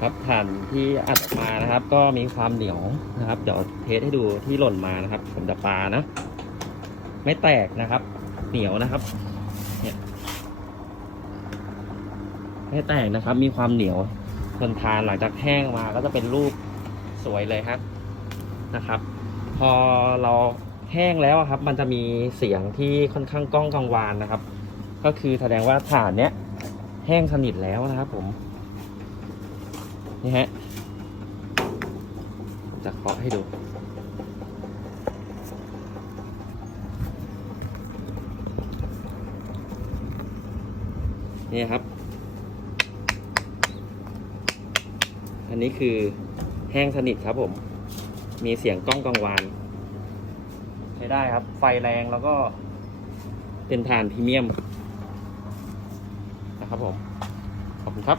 ครับฐานที่อัดมานะครับ ก็มีความเหนียวนะครับ เดี๋ยวเทสให้ดูที่หล่นมานะครับผมจะปานะ ไม่แตกนะครับ เหนียวนะครับ เนี่ยไม่แตกนะครับ มีความเหนียวทนทานหลังจากแห้งมาก็จะเป็นรูปสวยเลยครับนะครับ พอเราแห้งแล้วครับ มันจะมีเสียงที่ค่อนข้างก้องกังวานนะครับ ก็คือแสดงว่าฐานเนี้ยแห้งสนิทแล้วนะครับ ผม นี่ฮะผมจะเคาะให้ดูนี่ครับ อันนี้คือแห้งสนิทครับผม มีเสียงกล้องกังวาน ใช้ได้ครับ ไฟแรงแล้วก็เป็นฐานพรีเมียมนะครับผม ขอบคุณครับ